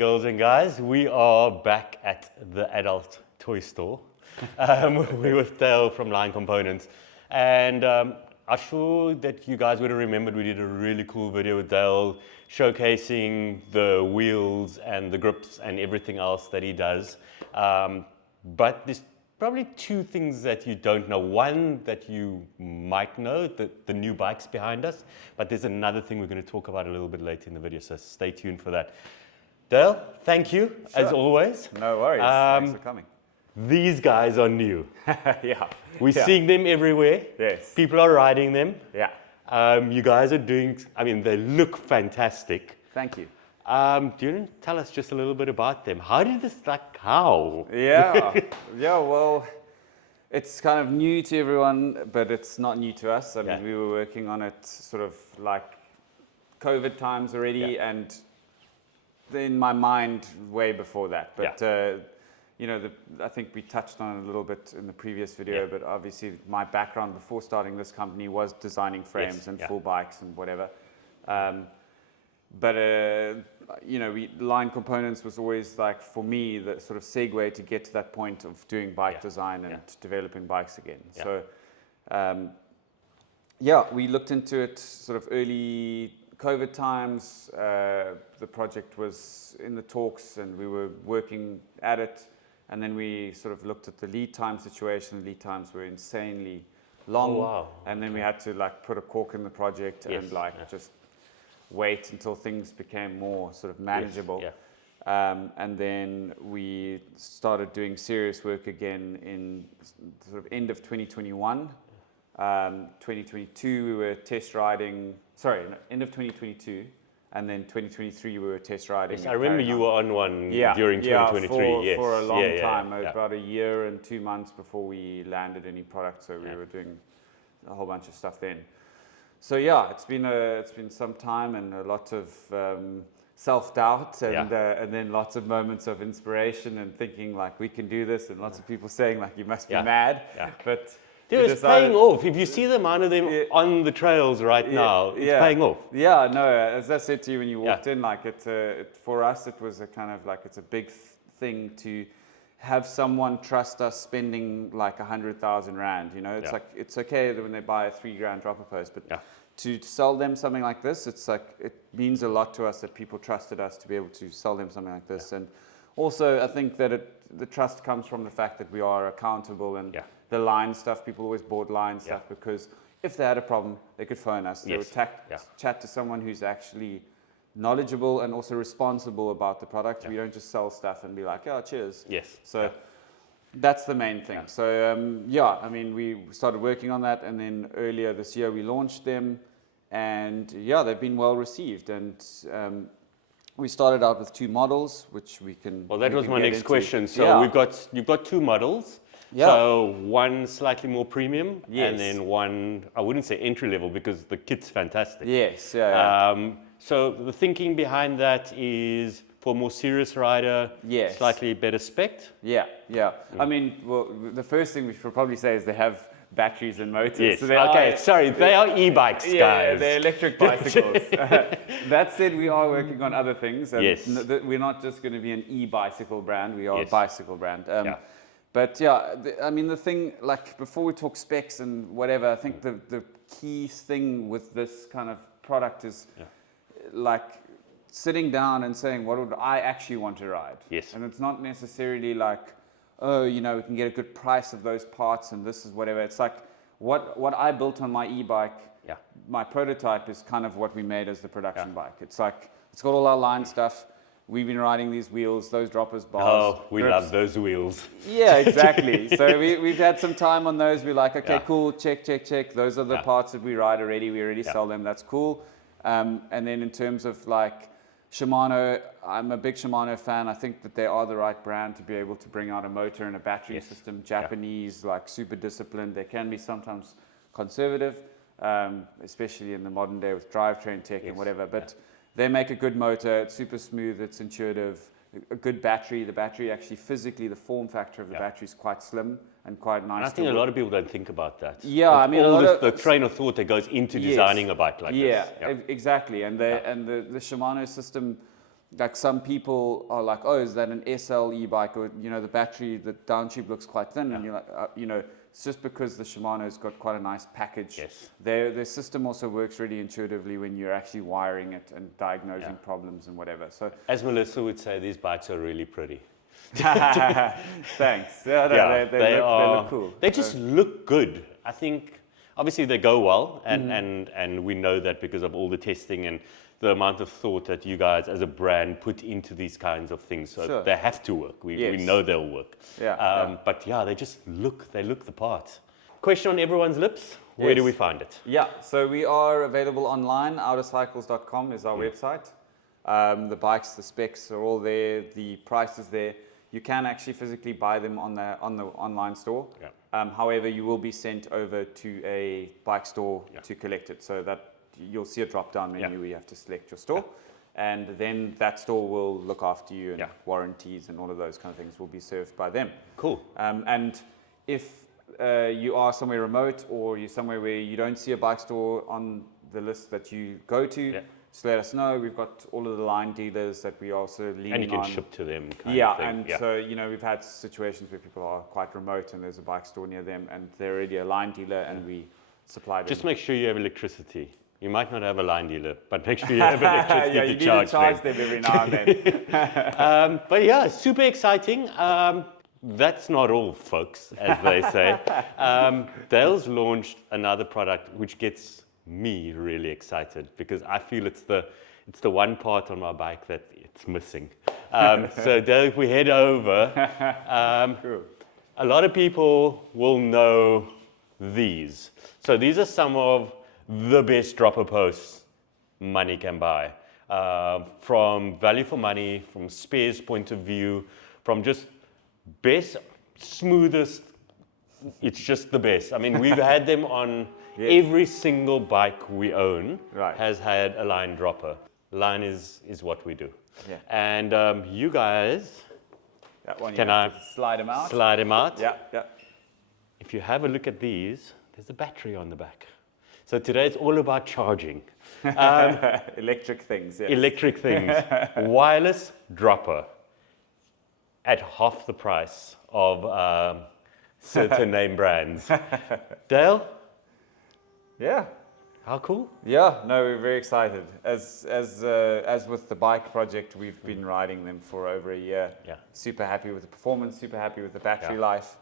girls and guys, we are back at the adult toy store. We're with Dayle from Lyne Components, and I'm sure that you guys would have remembered we did a really cool video with Dayle showcasing the wheels and the grips and everything else that he does. But there's probably two things that you don't know. One that you might know, the new bikes behind us, but there's another thing we're going to talk about a little bit later in the video, so stay tuned for that. Dayle, thank you, as always. No worries, thanks for coming. These guys are new. Yeah. We're seeing them everywhere. Yes. People are riding them. Yeah. You guys are doing, I mean, they look fantastic. Thank you. Do you want to tell us just a little bit about them? How did this, how? Yeah. Yeah, well, it's kind of new to everyone, but it's not new to us. I mean, we were working on it sort of like COVID times already, and in my mind way before that. But, you know, I think we touched on it a little bit in the previous video, but obviously my background before starting this company was designing frames and full bikes and whatever. But, you know, Lyne Components was always like, for me, the sort of segue to get to that point of doing bike design and developing bikes again. So, we looked into it sort of early COVID times. The project was in the talks and we were working at it. And then we sort of looked at the lead time situation. Lead times were insanely long. Oh, wow. And then we had to like put a cork in the project and like just wait until things became more sort of manageable. And then we started doing serious work again in sort of end of 2021. 2022 we were test riding, end of 2022. And then 2023 we were test riding. Yes, I remember you were on one during 2023. For a long time, about a year and 2 months before we landed any product. So we were doing a whole bunch of stuff then. So yeah, it's been some time and a lot of self-doubt and then lots of moments of inspiration and thinking like we can do this, and lots of people saying like you must be mad. But dude, it's paying off. If you see the amount of them on the trails right now, it's paying off. Yeah, no, as I said to you when you walked in, like for us it was a kind of like, it's a big thing to have someone trust us spending like 100,000 Rand, you know, it's like, it's okay that when they buy a 3 grand dropper post, but to sell them something like this, it's like, it means a lot to us that people trusted us to be able to sell them something like this. And also I think that the trust comes from the fact that we are accountable, and the Lyne stuff, people always bought Lyne stuff because if they had a problem, they could phone us. They would chat to someone who's actually knowledgeable and also responsible about the product. We don't just sell stuff and be like, oh, cheers. So that's the main thing. So I mean, we started working on that, and then earlier this year we launched them, and they've been well received. And we started out with 2 models, which we can. Well, that was my next question. So you've got 2 models. So one slightly more premium, and then one, I wouldn't say entry level because the kit's fantastic. So the thinking behind that is for a more serious rider, slightly better spec. I mean, well, the first thing we should probably say is they have batteries and motors. So they are e-bikes, guys. Yeah, they're electric bicycles. That said, we are working on other things. And we're not just going to be an e-bicycle brand, we are a bicycle brand. But I mean, the thing, like, before we talk specs and whatever, I think the key thing with this kind of product is like sitting down and saying, what would I actually want to ride? And it's not necessarily like, oh, you know, we can get a good price of those parts and this is whatever. It's like what I built on my e-bike, my prototype is kind of what we made as the production bike. It's like, it's got all our Lyne stuff. We've been riding these wheels, those droppers, bars. Oh, we love those wheels. Yeah, exactly. So we've had some time on those. We're like, okay, cool, check. Those are the parts that we ride already. We already sell them. That's cool. And then in terms of like Shimano, I'm a big Shimano fan. I think that they are the right brand to be able to bring out a motor and a battery system. Japanese, like super disciplined. They can be sometimes conservative, especially in the modern day with drivetrain tech and whatever. But they make a good motor. It's super smooth. It's intuitive. A good battery. The battery actually physically, the form factor of the battery is quite slim and quite nice. And I think a lot of people don't think about that. Yeah, I mean, the train of thought that goes into designing a bike like this. Yeah, exactly. And the Shimano system, like some people are like, oh, is that an SL e-bike? Or, you know, the battery, the downtube looks quite thin. And you're like, you know, it's just because the Shimano's got quite a nice package. Yes. Their system also works really intuitively when you're actually wiring it and diagnosing problems and whatever. So, as Melissa would say, these bikes are really pretty. thanks. Yeah, no, they look cool. They just look good. I think, obviously, they go well, and we know that because of all the testing and the amount of thought that you guys as a brand put into these kinds of things. So they have to work. We know they'll work. But yeah, they look the part. Question on everyone's lips, where do we find it? Yeah, so we are available online. outercycles.com is our website. The bikes, the specs are all there. The price is there. You can actually physically buy them on the online store. However, you will be sent over to a bike store to collect it. So that you'll see a drop-down menu where you have to select your store. And then that store will look after you, and warranties and all of those kind of things will be served by them. Cool. And if you are somewhere remote or you're somewhere where you don't see a bike store on the list that you go to, just let us know. We've got all of the Lyne dealers that we also leaning on. And you can ship to them. So, you know, we've had situations where people are quite remote and there's a bike store near them and they're already a Lyne dealer and we supply them. Just make sure you have electricity. You might not have a Lyne dealer, but make sure you have electricity you to need charge to charge them every now and then. But yeah, super exciting. That's not all, folks, as they say. Dale's launched another product which gets me really excited because I feel it's the one part on my bike that it's missing. So Dale, if we head over, a lot of people will know these. So these are some of the best dropper posts money can buy. From value for money, from spares point of view, from just best, smoothest, it's just the best. I mean, we've had them on every single bike we own has had a Lyne dropper. Lyne is what we do. And you guys, that one, can I slide them out? Slide them out. Yeah. If you have a look at these, there's a battery on the back. So today it's all about charging. Electric things, yes. Electric things. Wireless dropper at half the price of certain name brands. Dale? Yeah. How cool? Yeah, no, we're very excited. As with the bike project, we've been riding them for over a year. Super happy with the performance, super happy with the battery life.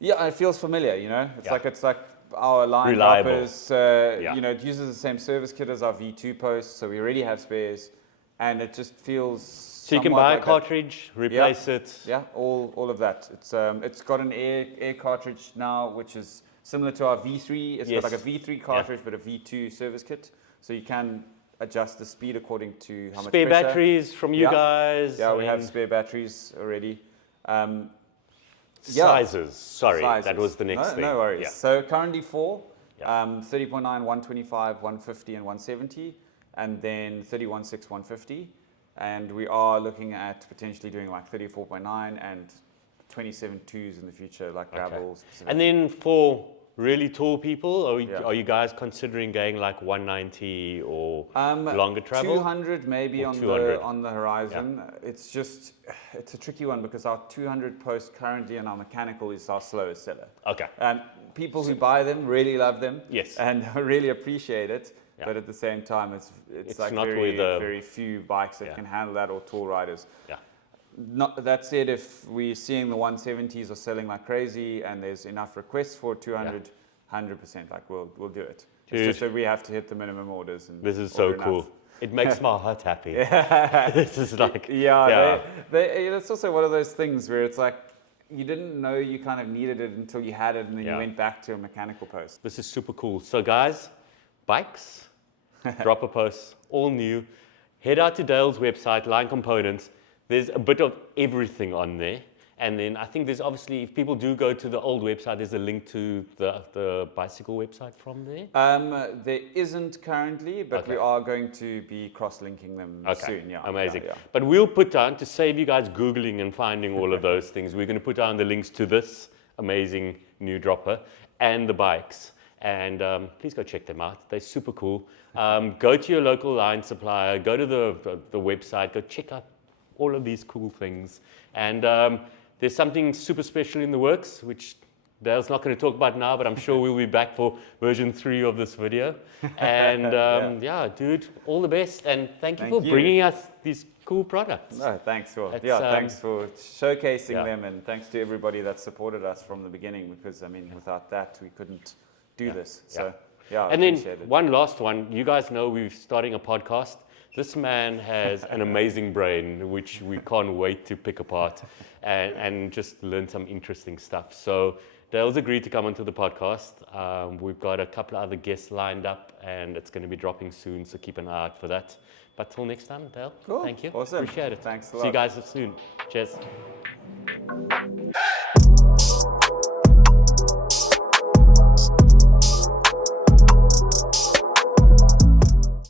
It feels familiar, you know? It's like our Lyne droppers, you know, it uses the same service kit as our V2 post, so we already have spares, and it just feels. So you can buy a cartridge, replace it. Yeah, all of that. It's got an air cartridge now, which is similar to our V3. It's got like a V3 cartridge, but a V2 service kit, so you can adjust the speed according to how much pressure. Spare batteries from you guys. Yeah, we have spare batteries already. Sizes. Sorry, that was the next thing. No worries. So currently 4, 30.9, 125, 150, and 170, and then 31.6, 150. And we are looking at potentially doing like 34.9 and 27.2s in the future, like gravel specific. And then for really tall people, are you guys considering going like 190 or longer travel? 200 maybe on the horizon. It's a tricky one because our 200 post currently and our mechanical is our slowest seller. And people who buy them really love them and really appreciate it. But at the same time, it's like not very few bikes that can handle that, or tall riders. That said, if we're seeing the 170s are selling like crazy and there's enough requests for 200, 100%, like we'll do it. It's just that we have to hit the minimum orders. And this is so cool. It makes my heart happy. This is like it's also one of those things where it's like you didn't know you kind of needed it until you had it, and then you went back to a mechanical post. This is super cool. So guys, bikes, dropper posts, all new. Head out to Dale's website, Lyne Components. There's a bit of everything on there. And then I think there's obviously, if people do go to the old website, there's a link to the bicycle website from there? There isn't currently, but we are going to be cross-linking them soon. Amazing. But we'll put down, to save you guys Googling and finding all of those things, we're going to put down the links to this amazing new dropper and the bikes. And please go check them out. They're super cool. Go to your local Lyne supplier, go to the website, go check out all of these cool things. And there's something super special in the works, which Dale's not going to talk about now, but I'm sure we'll be back for version 3 of this video. And yeah, dude, all the best. And thank you for bringing us these cool products. No, thanks for thanks for showcasing them, and thanks to everybody that supported us from the beginning, because I mean, without that we couldn't do this. So I and then appreciate it. one last one. You guys know we're starting a podcast. This man has an amazing brain, which we can't wait to pick apart and just learn some interesting stuff. So Dale's agreed to come onto the podcast. We've got a couple of other guests lined up, and it's going to be dropping soon, so keep an eye out for that. But till next time, Dale, cool. Thank you. Awesome. Appreciate it. Thanks a lot. See you guys soon. Cheers.